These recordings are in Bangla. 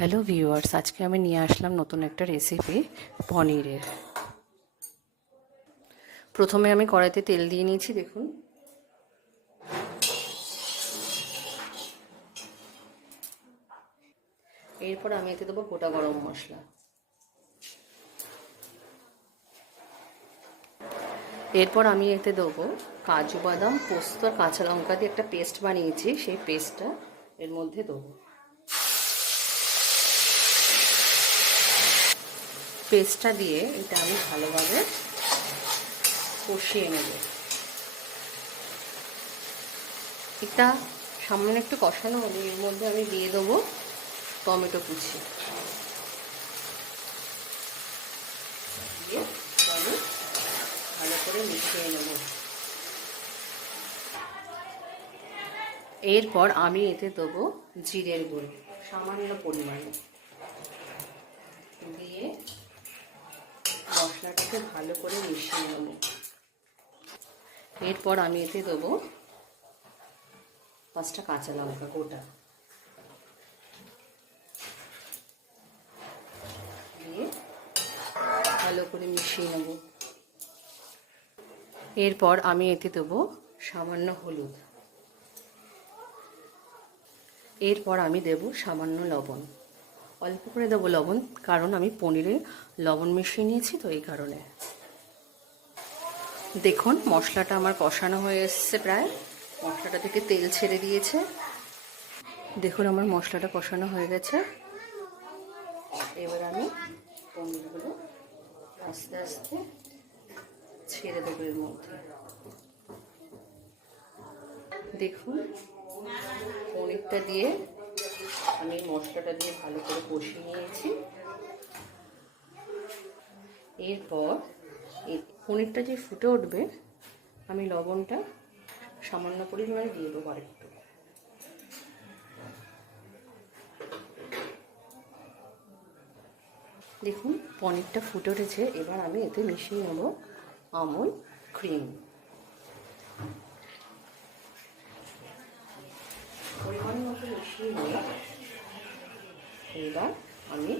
হ্যালো ভিউয়ার্স, আজকে আমি নিয়ে আসলাম নতুন একটা রেসিপি পনিরের। প্রথমে আমি কড়াইতে তেল দিয়ে নিয়েছি, দেখুন। এরপর আমি এতে দেবো গোটা গরম মশলা। এরপর আমি এতে দেবো কাজু বাদাম, পোস্ত আর কাঁচা লঙ্কা দিয়ে একটা পেস্ট বানিয়েছি, সেই পেস্টটা এর মধ্যে দেবো। পেস্টটা দিয়ে এটা আমি ভালোভাবে কষিয়ে নেব। এটা সামান্য একটু কষানো হলে এর মধ্যে আমি দিয়ে দেবো টমেটো কুচি। দিয়ে আমি ভালো করে মিশিয়ে নেব। এরপর আমি এতে দেবো জিরের গুঁড়ো সামান্য পরিমাণে, দিয়ে মশলাটাকে ভালো করে মিশিয়ে নেব। এরপর আমি এতে দেবো 5টা কাঁচা লঙ্কা গোটা, দিয়ে ভালো করে মিশিয়ে নেব। এরপর আমি এতে দেবো সামান্য হলুদ। এরপর আমি দেব সামান্য লবণ, অল্প করে দেবো লবণ, কারণ আমি পনিরে লবণ মিশিয়ে নিয়েছি, তো এই কারণে। দেখুন মশলাটা আমার কষানো হয়ে এসছে, প্রায় মশলাটা থেকে তেল ছেড়ে দিয়েছে। দেখুন আমার মশলাটা কষানো হয়ে গেছে। এবার আমি পনিরগুলো আস্তে আস্তে ছেড়ে দেবো এর মধ্যে। দেখুন পনিরটা দিয়ে আমি মশলাটা দিয়ে ভালো করে কষিয়ে নিয়েছি। এরপর এই পনিরটা যে ফুটে উঠবে, আমি লবণটা সামান্য পরিমাণে দিয়ে দেবো আরেকটু। দেখুন পনিরটা ফুটে উঠেছে। এবার আমি এতে মিশিয়ে নেব আমুল ক্রিম। পরিমাণ মতো মিশিয়ে নিয়ে এবার আমি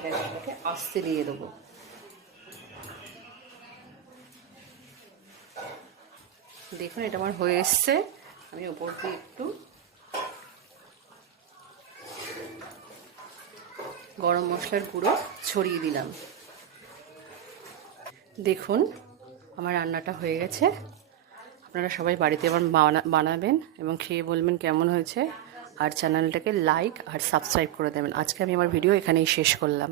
গ্যাসটাকে আস্তে দিয়ে দেবো। দেখুন এটা আমার হয়ে এসছে। আমি ওপর দিয়ে একটু গরম মশলার গুঁড়ো ছড়িয়ে দিলাম। দেখুন আমার রান্নাটা হয়ে গেছে। আপনারা সবাই বাড়িতে আবার বানাবেন এবং খেয়ে বলবেন কেমন হয়েছে। আর চ্যানেলটাকে লাইক আর সাবস্ক্রাইব করে দেবেন। আজকে আমি আমার ভিডিও এখানেই শেষ করলাম।